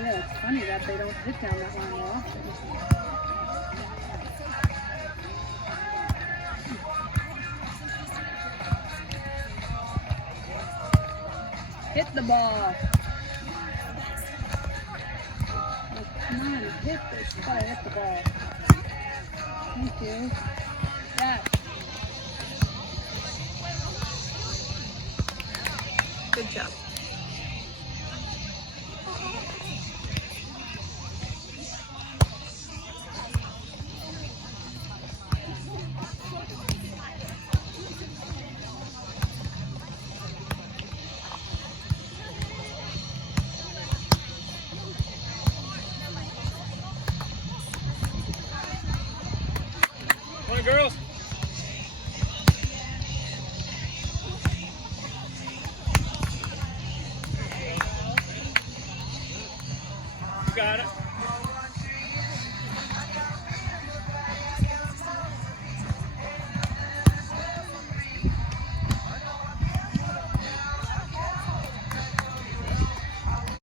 Yeah, it's funny that they don't hit down that line more often. Hit the ball. Oh, come on, hit this. You gotta hit the ball. Thank you. Yeah. Good job. Come on, girls. You got it.